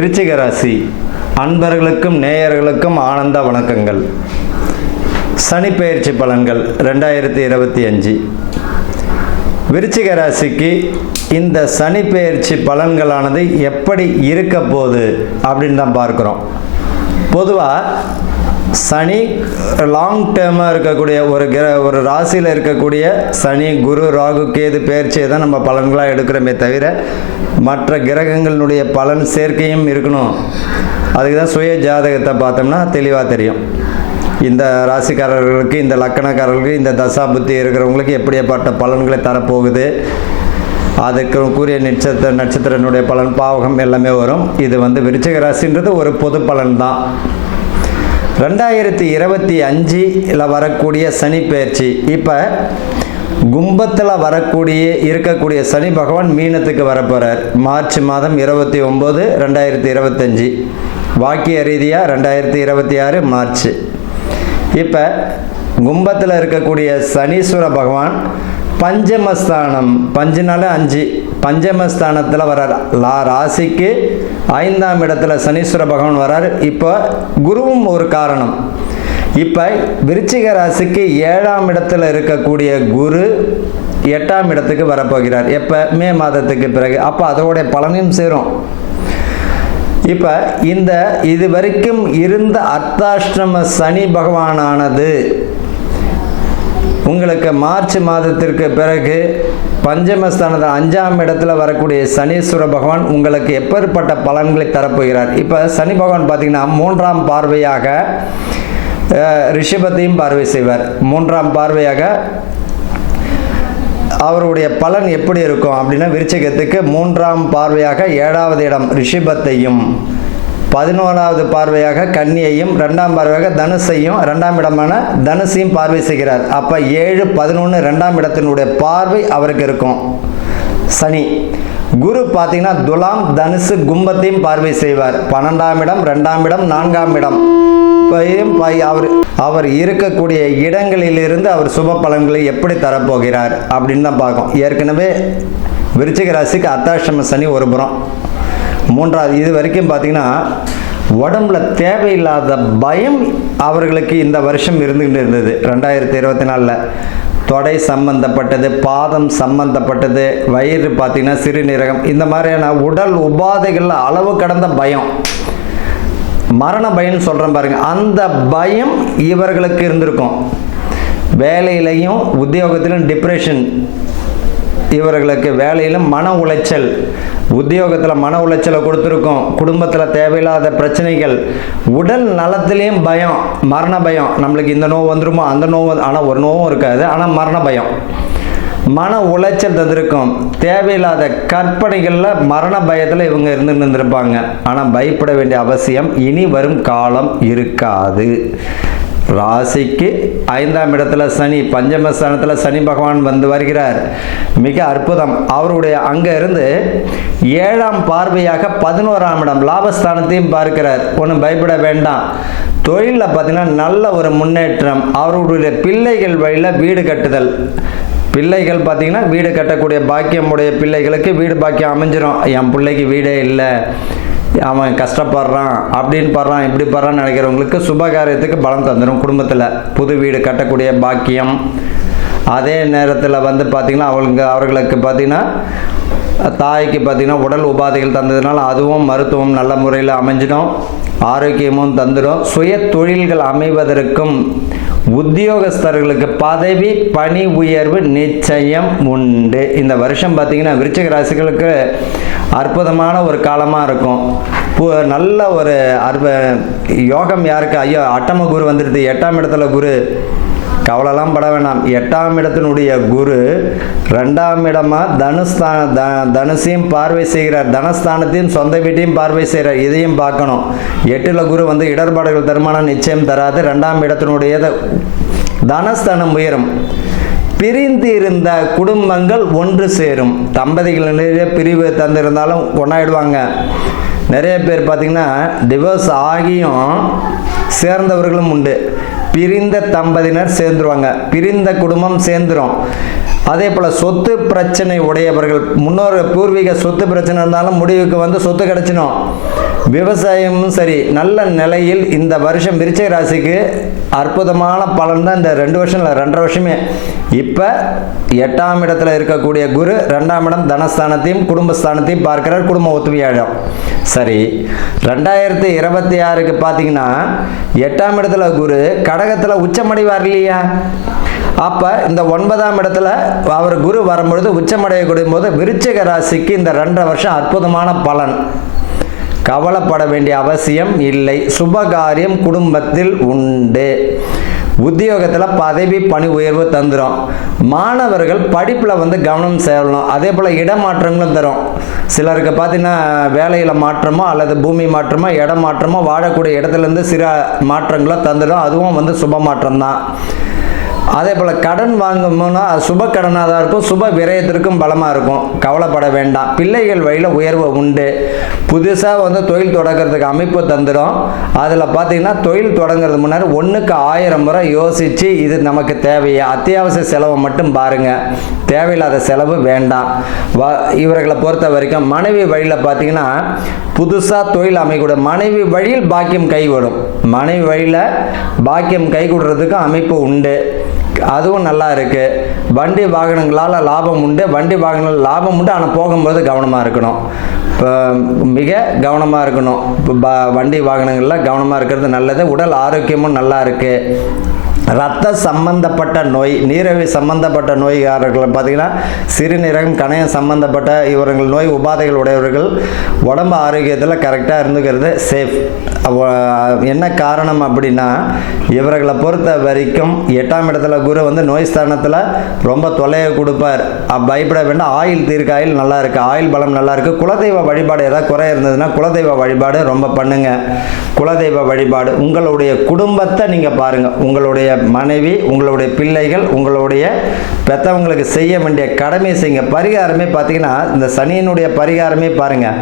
விருச்சிக ராசி அன்பர்களுக்கும் நேயர்களுக்கும் ஆனந்த வணக்கங்கள். சனி பெயர்ச்சி பலன்கள் 2025. விருச்சிக ராசிக்கு இந்த சனி பெயர்ச்சி பலன்களானது எப்படி இருக்க போகுது அப்படின்னு தான் பார்க்குறோம். பொதுவாக சனி லாங் டேர்மாக இருக்கக்கூடிய ஒரு ராசியில் இருக்கக்கூடிய சனி, குரு, ராகு, கேது பெயர்ச்சியை தான் நம்ம பலன்களாக எடுக்கிறோமே தவிர மற்ற கிரகங்களுடைய பலன் சேர்க்கையும் இருக்கணும். அதுக்கு தான் சுய ஜாதகத்தை பார்த்தோம்னா தெளிவாக தெரியும். இந்த ராசிக்காரர்களுக்கு, இந்த லக்கணக்காரர்களுக்கு, இந்த தசா புத்தி இருக்கிறவங்களுக்கு எப்படியாப்பட்ட பலன்களை தரப்போகுது, அதுக்கு கூறிய நட்சத்திரனுடைய பலன், பாவகம் எல்லாமே வரும். இது விருச்சிக ராசின்றது ஒரு பொது பலன் தான். 2025 வரக்கூடிய சனி பெயர்ச்சி. இப்போ கும்பத்தில் இருக்கக்கூடிய சனி பகவான் மீனத்துக்கு வரப்போகிறார். மார்ச் மாதம் 29, 2025. வாக்கிய ரீதியாக 2026 மார்ச். இப்போ கும்பத்தில் இருக்கக்கூடிய சனீஸ்வர பகவான் பஞ்சமஸ்தானம், 5 பஞ்சமஸ்தானத்தில் வர்றார். ராசிக்கு 5ஆம் இடத்துல சனீஸ்வர பகவான் வர்றார். இப்போ குருவும் ஒரு காரணம். இப்போ விருச்சிக ராசிக்கு 7ஆம் இடத்துல இருக்கக்கூடிய குரு 8ஆம் இடத்துக்கு வரப்போகிறார். எப்போ? மே மாதத்துக்கு பிறகு. அப்போ அதோடைய பலனையும் சேரும். இப்போ இது வரைக்கும் இருந்த அர்த்தாஷ்டம சனி பகவானானது உங்களுக்கு மார்ச் மாதத்திற்கு பிறகு பஞ்சமஸ்தானத்தில் 5ஆம் இடத்துல வரக்கூடிய சனீஸ்வர பகவான் உங்களுக்கு எப்பேற்பட்ட பலன்களை தரப்போகிறார். இப்போ சனி பகவான் பார்த்தீங்கன்னா 3ஆம் பார்வையாக ரிஷபத்தையும் பார்வை செய்வார். 3ஆம் பார்வையாக அவருடைய பலன் எப்படி இருக்கும் அப்படின்னா, விருச்சிகத்துக்கு 3ஆம் பார்வையாக 7வது இடம் ரிஷபத்தையும், 11வது பார்வையாக கன்னியையும், 2ஆம் பார்வையாக தனுசையும், 2ஆம் இடமான தனுசையும் பார்வை செய்கிறார். அப்போ 7, 11 2ஆம் இடத்தினுடைய பார்வை அவருக்கு இருக்கும். சனி குரு பார்த்தீங்கன்னா துலாம், தனுசு, கும்பத்தையும் பார்வை செய்வார். 12ஆம் இடம், 2ஆம் இடம், 4ஆம் இடம். அவர் இருக்கக்கூடிய இடங்களிலிருந்து அவர் சுப பலன்களை எப்படி தரப்போகிறார் அப்படின்னு தான் பார்க்கும். ஏற்கனவே விருச்சிக ராசிக்கு அர்த்தாஷ்டம சனி ஒரு புறம். 3வது இது வரைக்கும் பார்த்தீங்கன்னா உடம்புல தேவையில்லாத பயம் அவர்களுக்கு இந்த வருஷம் இருந்துகிட்டு இருந்தது. 2024 தொடை சம்பந்தப்பட்டது, பாதம் சம்பந்தப்பட்டது, வயிறு பார்த்தீங்கன்னா சிறுநீரகம், இந்த மாதிரியான உடல் உபாதைகளில் அளவு கடந்த பயம், மரண பயம்னு சொல்கிறேன் பாருங்க, அந்த பயம் இவர்களுக்கு இருந்திருக்கும். வேலையிலையும் உத்தியோகத்திலும் டிப்ரெஷன், இவர்களுக்கு வேலையிலும் மன உளைச்சல், உத்தியோகத்தில் மன உளைச்சலை கொடுத்துருக்கோம். குடும்பத்தில் தேவையில்லாத பிரச்சனைகள், உடல் நலத்திலையும் பயம், மரண பயம். நம்மளுக்கு இந்த நோவு வந்துருமோ, அந்த நோவு, ஆனால் ஒரு நோவும் இருக்காது, ஆனால் மரண பயம், மன உளைச்சல் தந்திருக்கும். தேவையில்லாத கற்பனைகளில் மரண பயத்தில் இவங்க இருந்துருப்பாங்க. ஆனால் பயப்பட வேண்டிய அவசியம் இனி வரும் காலம் இருக்காது. ராசிக்கு 5ஆம் இடத்துல சனி, பஞ்சமஸ்தானத்தில் சனி பகவான் வருகிறார். மிக அற்புதம். அவருடைய அங்கே இருந்து 7ஆம் பார்வையாக 11ஆம் இடம் லாபஸ்தானத்தையும் பார்க்கிறார். ஒன்றும் பயப்பட வேண்டாம். தொழிலில் பார்த்தீங்கன்னா நல்ல ஒரு முன்னேற்றம். அவருடைய பிள்ளைகள் வழியில் வீடு கட்டுதல், பிள்ளைகள் பார்த்தீங்கன்னா வீடு கட்டக்கூடிய பாக்கியமுடைய பிள்ளைகளுக்கு வீடு பாக்கியம் அமைஞ்சிடும். என் பிள்ளைக்கு வீடே இல்லை, அவன் கஷ்டப்படுறான் அப்படின்னு படுறான், இப்படி படுறான்னு நினைக்கிறவங்களுக்கு சுபகாரியத்துக்கு பலம் தந்துடும். குடும்பத்தில் புது வீடு கட்டக்கூடிய பாக்கியம். அதே நேரத்தில் பார்த்திங்கன்னா அவர்களுக்கு பார்த்திங்கன்னா தாய்க்கு பார்த்திங்கன்னா உடல் உபாதைகள் தந்ததுனால அதுவும் மருத்துவம் நல்ல முறையில் அமைஞ்சிடும். ஆரோக்கியமும் தந்துடும். சுய தொழில்கள் அமைவதற்கும் உத்தியோகஸ்தர்களுக்கு பதவி பணி உயர்வு நிச்சயம் உண்டு. இந்த வருஷம் பார்த்தீங்கன்னா விருச்சிக ராசிகளுக்கு அற்புதமான ஒரு காலமாக இருக்கும். நல்ல ஒரு யோகம் யாருக்கு? ஐயோ, அட்டம குரு வந்துடுது, 8ஆம் இடத்துல குரு. கவலைலாம் பட வேண்டாம். 8ஆம் இடத்தினுடைய குரு 2ஆம் இடமா தனுசையும் பார்வை செய்கிறார். தனஸ்தானத்தையும் சொந்த வீட்டையும் பார்வை செய்கிறார். இதையும் பார்க்கணும். 8ல் குரு இடர்பாடுகள் தருமானம் நிச்சயம் தராது. 2ஆம் இடத்தினுடைய தனஸ்தானம் உயரும். பிரிந்து இருந்த குடும்பங்கள் ஒன்று சேரும். தம்பதிகள் நிறைய பிரிவு தந்திருந்தாலும் ஒன்றாயிடுவாங்க. நிறைய பேர் பார்த்திங்கன்னா டிவோர்ஸ் ஆகியும் சேர்ந்தவர்களும் உண்டு. பிரிந்த தம்பதியினர் சேர்ந்துருவாங்க, பிரிந்த குடும்பம் சேர்ந்துரும். அதே போல் சொத்து பிரச்சனை உடையவர்கள், முன்னோர் பூர்வீக சொத்து பிரச்சனை இருந்தாலும் முடிவுக்கு சொத்து கிடச்சிடும். விவசாயமும் சரி நல்ல நிலையில் இந்த வருஷம் விருச்சிக ராசிக்கு அற்புதமான பலன் தான். இந்த 2 வருஷம் இல்லை, 2.5 வருஷமே. இப்போ 8ஆம் இடத்துல இருக்கக்கூடிய குரு 2ஆம் இடம் தனஸ்தானத்தையும் குடும்பஸ்தானத்தையும் பார்க்கிறார். குடும்ப ஒத்துமையாயிடும். சரி, 2026க்கு பார்த்தீங்கன்னா 8ஆம் இடத்துல குரு கடகத்தில் உச்சமடைவார் இல்லையா? அப்போ இந்த 9ஆம் இடத்துல அவர் குரு வரும்பொழுது உச்சமடையக்கூடிய போது விருச்சிக ராசிக்கு இந்த 2.5 வருஷம் அற்புதமான பலன். கவலைப்பட வேண்டிய அவசியம் இல்லை. சுபகாரியம் குடும்பத்தில் உண்டு. உத்தியோகத்தில் பதவி பணி உயர்வு தந்துடும். மாணவர்கள் படிப்பில் கவனம் செலுத்தணும். அதே போல் இடமாற்றங்களும் தரும். சிலருக்கு பார்த்தீங்கன்னா வேலையில் மாற்றமோ அல்லது பூமி மாற்றமோ இடம் மாற்றமோ வாழக்கூடிய இடத்துலேருந்து சில மாற்றங்களோ தந்துடும். அதுவும் சுப மாற்றம் தான். அதே போல் கடன் வாங்கணும்னா அது சுப கடனாக தான் இருக்கும். சுப விரயத்திற்கும் பலமாக இருக்கும். கவலைப்பட வேண்டாம். பிள்ளைகள் வழியில் உயர்வு உண்டு. புதுசாக தொழில் தொடங்கிறதுக்கு அமைப்பு தந்துடும். அதில் பார்த்தீங்கன்னா தொழில் தொடங்கிறது முன்னாடி 1க்கு 1000 முறை யோசித்து இது நமக்கு தேவையா, அத்தியாவசிய செலவை மட்டும் பாருங்கள். தேவையில்லாத செலவு வேண்டாம். இவர்களை பொறுத்த வரைக்கும் மனைவி வழியில் பார்த்தீங்கன்னா புதுசாக தொழில் அமைக்கூட மனைவி வழியில் பாக்கியம் கைகூடும். மனைவி வழியில் பாக்கியம் கைகூடுறதுக்கு அமைப்பு உண்டு. அதுவும் நல்லா இருக்கு. வண்டி வாகனங்களால் லாபம் உண்டு. வண்டி வாகனங்கள் லாபம் உண்டு. ஆனால் போகும்போது கவனமாக இருக்கணும். மிக கவனமாக இருக்கணும். வண்டி வாகனங்களில் கவனமாக இருக்கிறது நல்லது. உடல் ஆரோக்கியமும் நல்லா இருக்கு. ரத்த சம்பந்தப்பட்ட நோய், நீரழிவு சம்பந்தப்பட்ட நோய்காரர்கள் பார்த்தீங்கன்னா சிறுநீரகம் கணையம் சம்பந்தப்பட்ட இவர்கள் நோய் உபாதைகள் உடையவர்கள் உடம்பு ஆரோக்கியத்தில் கரெக்டாக இருந்துக்கிறது சேஃப். என்ன காரணம் அப்படின்னா இவர்களை பொறுத்த வரைக்கும் 8ஆம் இடத்துல குரு நோய் ஸ்தானத்தில் ரொம்ப தொலைவை கொடுப்பார். பயப்பட வேண்டாம். ஆயில் தீர்க்க ஆயில் நல்லா இருக்குது. ஆயில் பலம் நல்லா இருக்குது. குலதெய்வ வழிபாடு ஏதாவது குறை இருந்ததுன்னா குலதெய்வ வழிபாடு ரொம்ப பண்ணுங்க. குலதெய்வ வழிபாடு உங்களுடைய குடும்பத்தை நீங்கள் பாருங்கள். உங்களுடைய மனைவி, உங்களுடைய பிள்ளைகள், உங்களுடைய பெற்றவங்களுக்கு செய்ய வேண்டிய கடமை செய்யுங்க. பரிகாரமே பார்த்தீங்கன்னா இந்த சனியினுடைய பரிகாரமே பாருங்கள்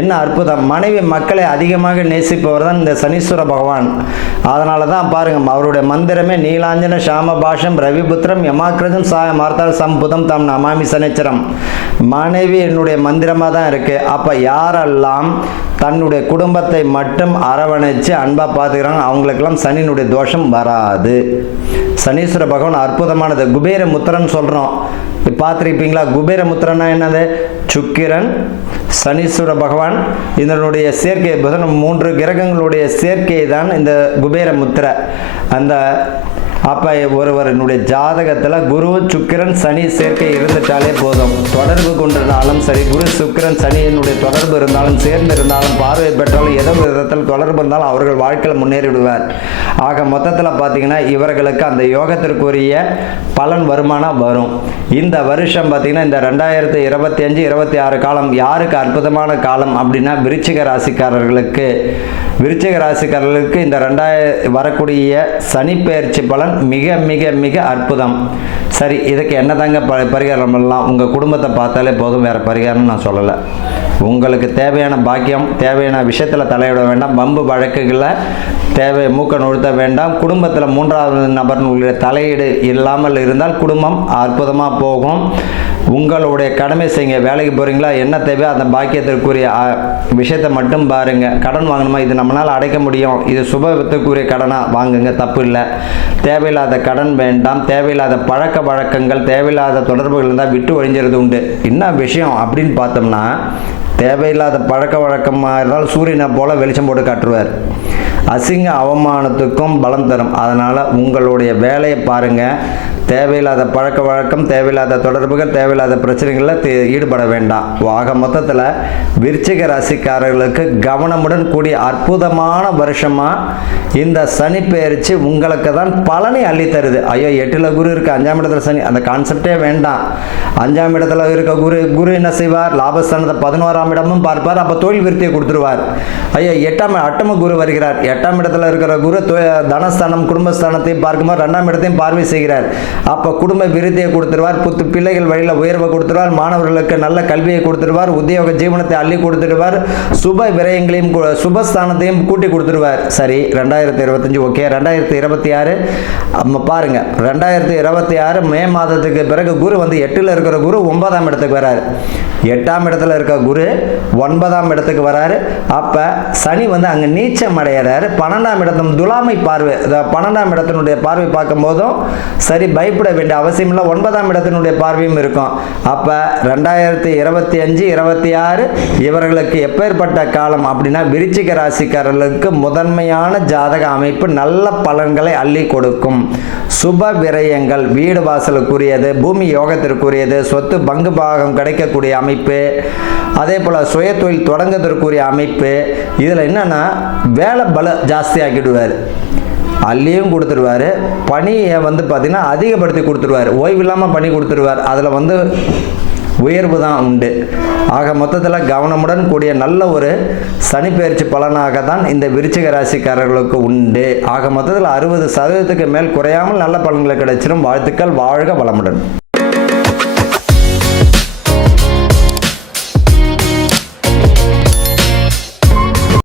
என்ன அற்புதம். மனைவி மக்களை அதிகமாக நேசிப்பவர் தான் இந்த சனீஸ்வர பகவான். அதனால தான் பாருங்கள் அவருடைய மந்திரமே நீலாஞ்சன சாம பாஷம் ரவிபுத்திரம் யமாக்கிரஜம் சாய மார்த்தால் சம்புதம் தம் நமாமி சனிச்சரம். மனைவி என்னுடைய மந்திரமாக தான் இருக்குது. அப்போ யாரெல்லாம் தன்னுடைய குடும்பத்தை மட்டும் அரவணைச்சு அன்பாக பார்த்துக்கிறாங்க அவங்களுக்கெல்லாம் சனியினுடைய தோஷம் வராது. சனீஸ்வர பகவான் அற்புதமானது. குபேர முத்திரன் சொல்கிறோம், பார்த்துருப்பீங்களா? குபேர முத்திரன்னா என்னது? சுக்கிரன், சனீஸ்வர பகவான் இதனுடைய சேர்க்கை, 3 கிரகங்களுடைய சேர்க்கை தான் இந்த குபேர முத்திரை. அந்த அப்போ ஒருவருடைய ஜாதகத்தில் குரு சுக்கிரன் சனி சேர்க்கை இருந்துட்டாலே போதும். தொடர்பு கொண்டிருந்தாலும் சரி, குரு சுக்கிரன் சனியினுடைய தொடர்பு இருந்தாலும் சேர்ந்து இருந்தாலும் பார்வை பெற்றாலும் ஏதோ விதத்தில் தொடர்பு இருந்தாலும் அவர்கள் வாழ்க்கையில் முன்னேறிவிடுவார். ஆக மொத்தத்தில் பார்த்தீங்கன்னா இவர்களுக்கு அந்த யோகத்திற்குரிய பலன் வருமானம் வரும். இந்த வருஷம் பார்த்தீங்கன்னா இந்த 2025-26 காலம் யாருக்கு அற்புதமான காலம் அப்படின்னா விருச்சிக ராசிக்காரர்களுக்கு. விருச்சிக ராசிக்காரர்களுக்கு இந்த வரக்கூடிய சனி பெயர்ச்சி பலன் மிக மிக மிக அற்புதம். சரி, இதுக்கு என்னதாங்க பரிகாரம் பண்ணலாம்? உங்கள் குடும்பத்தை பார்த்தாலே போதும், வேறு பரிகாரம் நான் சொல்லலை. உங்களுக்கு தேவையான பாக்கியம், தேவையான விஷயத்தில் தலையிட வேண்டாம். வம்பு வழக்குகளில் மூக்க நுழுத்த வேண்டாம். குடும்பத்தில் 3வது நபர்களுடைய தலையீடு இல்லாமல் இருந்தால் குடும்பம் அற்புதமாக போகும். உங்களுடைய கடமை செய்யுங்க. வேலைக்கு போகிறீங்களா, என்ன தேவையோ அந்த பாக்கியத்திற்குரிய விஷயத்தை மட்டும் பாருங்கள். கடன் வாங்கணுமா, இது நம்மளால் அடைக்க முடியும், இது சுபத்துக்குரிய கடனாக வாங்குங்க, தப்பு இல்லை. தேவையில்லாத கடன் வேண்டாம். தேவையில்லாத பழக்க வழக்கங்கள், தேவையில்லாத தொடர்புகள் இருந்தால் விட்டு ஒழிஞ்சிறது உண்டு. என்ன விஷயம் அப்படின்னு பார்த்தோம்னா தேவையில்லாத பழக்க வழக்கமாக இருந்தால் சூரியனை போல் வெளிச்சம் போட்டு காட்டுருவார். அசிங்க அவமானத்துக்கும் பலம் தரும். அதனால் உங்களுடைய வேலையை பாருங்கள். தேவையில்லாத பழக்க வழக்கம், தேவையில்லாத தொடர்புகள், தேவையில்லாத பிரச்சனைகளில் ஈடுபட வேண்டாம். ஆக மொத்தத்தில் விருச்சிக ராசிக்காரர்களுக்கு கவனமுடன் கூடிய அற்புதமான வருஷமாக இந்த சனி பெயர்ச்சி உங்களுக்கு தான் பலனை அள்ளித்தருது. ஐயோ 8ல் குரு இருக்குது, 5ஆம் இடத்துல சனி, அந்த கான்செப்டே வேண்டாம். 5ஆம் இடத்துல இருக்க குரு என்ன செய்வார்? லாபஸ்தானத்தை 11ஆம் இடமும் பார்ப்பார். அப்போ தொழில் விருத்தியை கொடுத்துருவார். ஐயோ 8ஆம் குரு வருகிறார். 8ஆம் இடத்துல இருக்கிற குரு தனஸ்தானம் குடும்பஸ்தானத்தையும் பார்க்கும்போது 2ஆம் இடத்தையும் பார்வை செய்கிறார். அப்போ குடும்ப விருத்தியை கொடுத்துருவார், பிள்ளைகள் வழியில் உயர்வை கொடுத்துருவார், மாணவர்களுக்கு நல்ல கல்வியை கொடுத்துருவார், உத்தியோக ஜீவனத்தை அள்ளி கொடுத்துருவார், சுப விரயங்களையும் சுபஸ்தானத்தையும் கூட்டி கொடுத்துருவார். சரி, 2025 ஓகே. 2026 பாருங்க, 2026 மே மாதத்துக்கு பிறகு குரு வந்து 8ல் இருக்கிற குரு 9ஆம் இடத்துக்கு வராரு. 8ஆம் இடத்துல இருக்க குரு 9ஆம் இடத்துக்கு வராரு. அப்ப சனி வந்து அங்க நீச்சம் அடைகிறாரு. 12ஆம் இடத்தும் துலாமை பார்வை, 12ஆம் இடத்தினுடைய பார்வை பார்க்கும் போதும் சரி பயப்பட வேண்டிய அவசியம் இல்லை. 9ஆம் இடத்தினுடைய பார்வையும் இருக்கும். அப்ப 2025 26 இவர்களுக்கு எப்பேற்பட்ட காலம் அப்படின்னா, விருச்சிக ராசிக்காரர்களுக்கு முதன்மையான ஜாதக அமைப்பு நல்ல பலன்களை அள்ளி கொடுக்கும். சுப விரயங்கள், வீடு வாசலுக்குரியது, பூமி யோகத்திற்குரியது, சொத்து பங்கு பாகம் கிடைக்கக்கூடிய அமைப்பு, அதே போல் சுய தொழில் தொடங்குவதற்குரிய அமைப்பு. இதில் என்னன்னா வேலை பல ஜாஸ்தி ஆக்கிடுவார், அள்ளியும் கொடுத்துருவார், பணியை வந்து பார்த்திங்கன்னா அதிகப்படுத்தி கொடுத்துருவார், ஓய்வு இல்லாமல் பணி கொடுத்துருவார். அதில் வந்து உயர்வு தான் உண்டு. ஆக மொத்தத்தில் கவனமுடன் கூடிய நல்ல ஒரு சனிப்பெயர்ச்சி பலனாக தான் இந்த விருச்சிக ராசிக்காரர்களுக்கு உண்டு. ஆக மொத்தத்தில் 60% மேல் குறையாமல் நல்ல பலன்கள் கிடைச்சிடும். வாழ்த்துக்கள். வாழ்க வளமுடன்.